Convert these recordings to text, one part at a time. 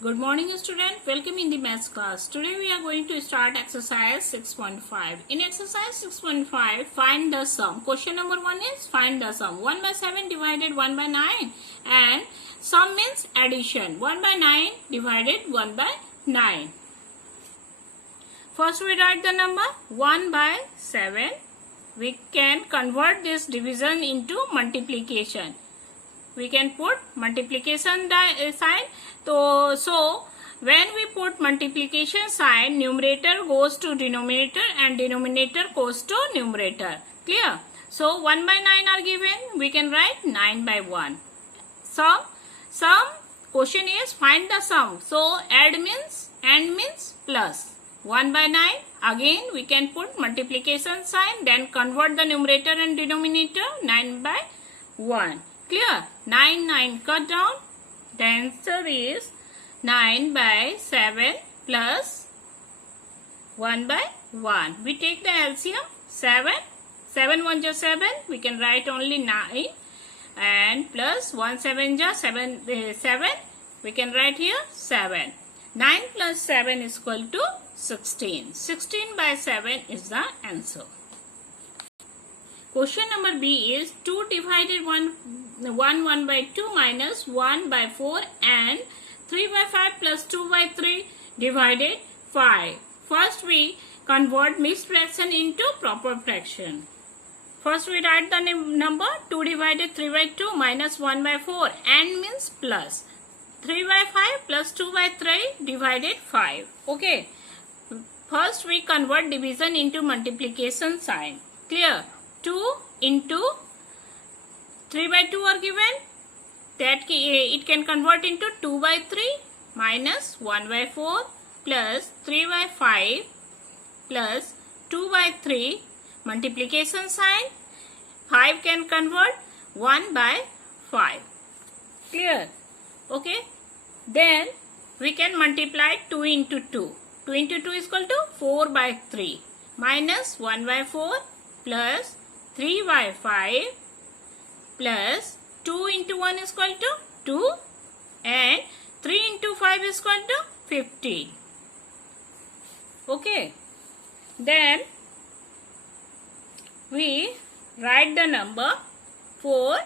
Good morning student, welcome in the maths class. Today we are going to start exercise 6.5. In exercise 6.5, find the sum. Question number 1 is find the sum. 1 by 7 divided 1 by 9 and sum means addition. 1 by 9 divided 1 by 9. First we write the number 1 by 7. We can convert this division into multiplication. We can put multiplication sign. So when we put multiplication sign, numerator goes to denominator and denominator goes to numerator. Clear? So 1 by 9 are given. We can write 9 by 1. Sum question is find the sum. So add means and means plus. 1 by 9. Again we can put multiplication sign, then convert the numerator and denominator. 9 by 1. Clear? 9 cut down. The answer is 9 by 7 plus 1 by 1. We take the LCM 7. 7 1 ja 7. We can write only 9 and plus 1 7 ja 7. We can write here 7. 9 plus 7 is equal to 16. 16 by 7 is the answer. Question number B is 2 divided 1 by 2 minus 1 by 4 and 3 by 5 plus 2 by 3 divided 5. First we convert mixed fraction into proper fraction. First we write the number 2 divided 3 by 2 minus 1 by 4 and means plus 3 by 5 plus 2 by 3 divided 5. Okay. First we convert division into multiplication sign. Clear? 2 into 3 by 2 are given. That it can convert into 2 by 3 minus 1 by 4 plus 3 by 5 plus 2 by 3 multiplication sign. 5 can convert 1 by 5. Clear? Okay. Then we can multiply 2 into 2. 2 into 2 is equal to 4 by 3 minus 1 by 4 plus 3 by 5 plus 2 into 1 is equal to 2 and 3 into 5 is equal to 15. Okay. Then we write the number 4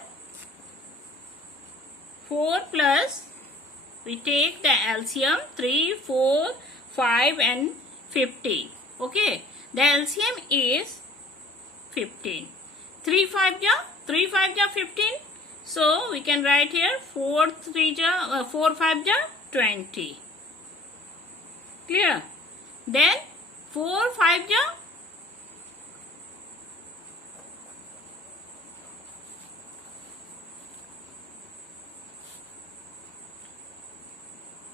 plus we take the LCM 3, 4, 5 and 15. Okay. The LCM is 15. 3 5 ja 15. So we can write here 4 5 ja 20. Clear? Then 4 5 ja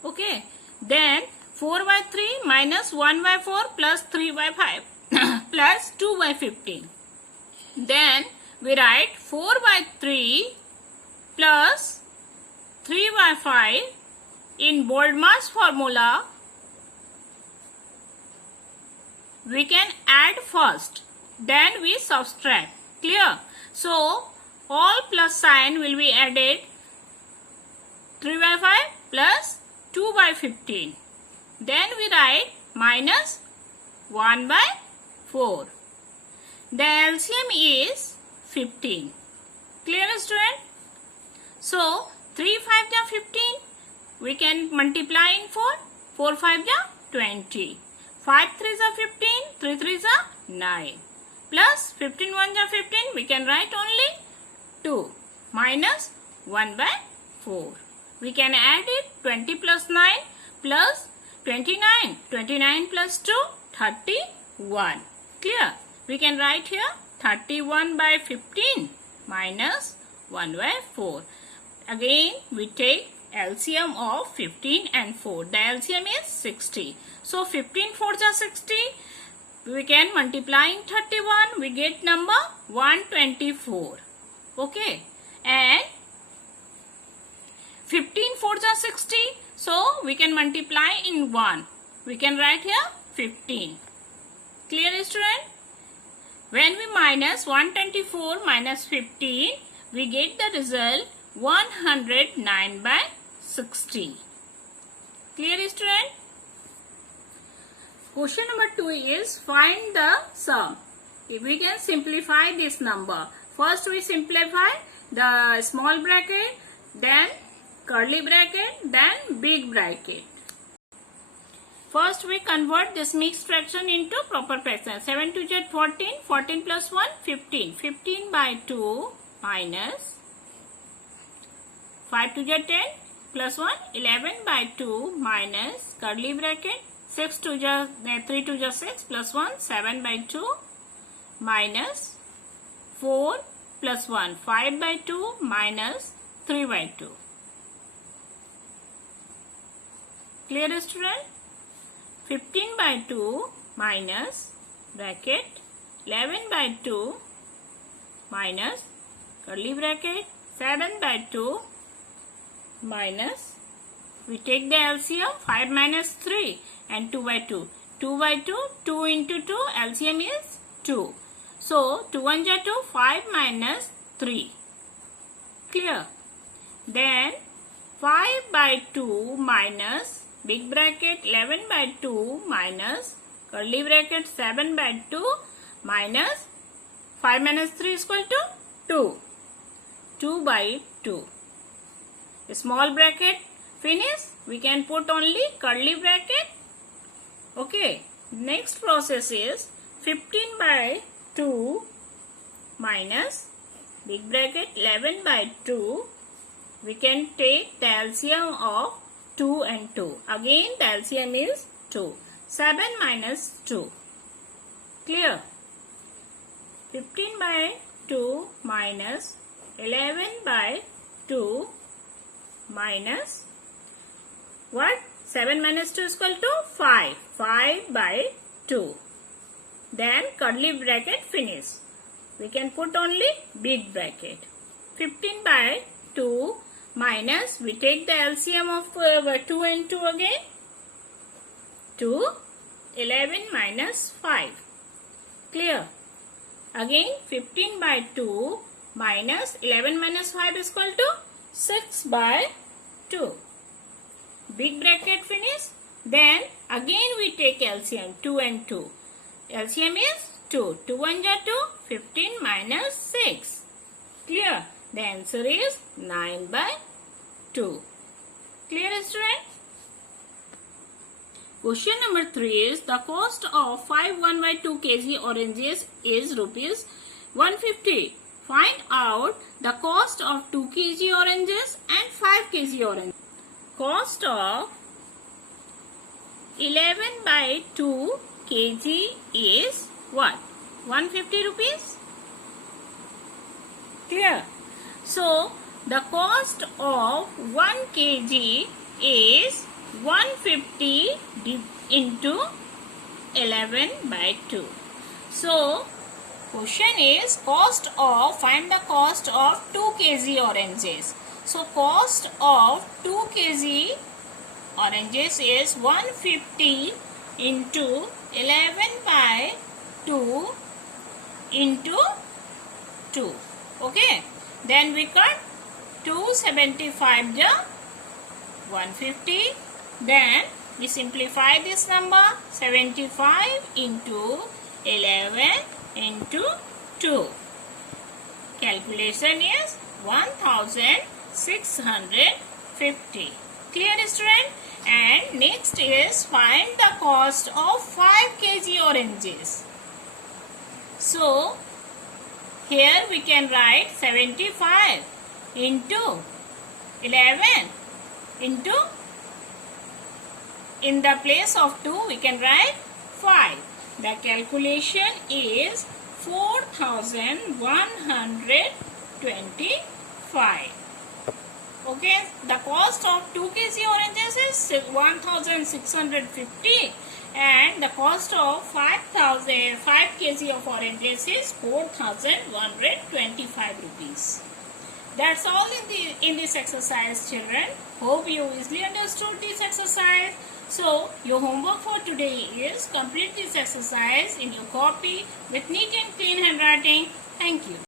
okay. Then 4 by 3 minus 1 by 4 plus 3 by 5 plus 2 by 15. Then we write 4 by 3 plus 3 by 5 in BOLDMAS formula. We can add first, then we subtract. Clear? So all plus sign will be added. 3 by 5 plus 2 by 15. Then we write minus 1 by 4. The LCM is 15. Clear, student? So 3 5 ja 15. We can multiply in 4. 4 5 ja 20. 5 3 ja 15. 3 3 ja 9. Plus 15 1 ja 15. We can write only 2 minus 1 by 4. We can add it 20 plus 9 plus 29. 29 plus 2 31. Clear? We can write here 31 by 15 minus 1 by 4. Again we take LCM of 15 and 4. The LCM is 60. So 15 4 ja 60. We can multiply in 31. We get number 124. Okay. And 15 4 ja 60. So we can multiply in 1. We can write here 15. Clear, student? When we minus 124 minus 15, we get the result 109 by 60. Clear, student? Question number 2 is find the sum. If we can simplify this number. First we simplify the small bracket, then curly bracket, then big bracket. First we convert this mixed fraction into proper fraction. 7 to z 14, 14 plus 1, 15. 15 by 2 minus 5 to z 10 plus 1, 11 by 2 minus curly bracket, 6 to the 3 to the 6 plus 1, 7 by 2 minus 4 plus 1, 5 by 2 minus 3 by 2. Clear, student? 15 by 2 minus bracket 11 by 2 minus curly bracket 7 by 2 minus, we take the LCM, 5 minus 3 and 2 by 2. 2 by 2, 2 into 2, LCM is 2. So, 2 1 is 2, 5 minus 3. Clear? Then, 5 by 2 minus big bracket 11 by 2 minus curly bracket 7 by 2 minus 5 minus 3 is equal to 2. 2 by 2. Small bracket finish. We can put only curly bracket. Okay. Next process is 15 by 2 minus big bracket 11 by 2. We can take the LCM of 2 and 2. Again the LCM is 2. 7 minus 2. Clear? 15 by 2 minus 11 by 2 minus what? 7 minus 2 is equal to 5. 5 by 2. Then curly bracket finish. We can put only big bracket. 15 by 2 minus, we take the LCM of 2 and 2 again. 2, 11 minus 5. Clear? Again 15 by 2 minus 11 minus 5 is equal to 6 by 2. Big bracket finish. Then again we take LCM 2 and 2. LCM is 2. 2 1 is 2. 15 minus 6. Clear? The answer is 9 by 2. Clear, student? Question number 3 is the cost of 5 1 by 2 kg oranges is rupees 150. Find out the cost of 2 kg oranges and 5 kg oranges. Cost of 11 by 2 kg is what? 150 rupees. Clear? So, the cost of 1 kg is 150 into 11 by 2. So, question is find the cost of 2 kg oranges. So, cost of 2 kg oranges is 150 into 11 by 2 into 2. Okay. Then we cut 275 the 150. Then we simplify this number. 75 into 11 into 2. Calculation is 1650. Clear, student? And next is find the cost of 5 kg oranges. So, here we can write 75 into 11 into, in the place of 2 we can write 5. The calculation is 4125. Okay, the cost of 2 kg oranges is 1650 and the cost of 5 kg of oranges is 4125 rupees. That's all in this exercise, children. Hope you easily understood this exercise. So, your homework for today is complete this exercise in your copy with neat and clean handwriting. Thank you.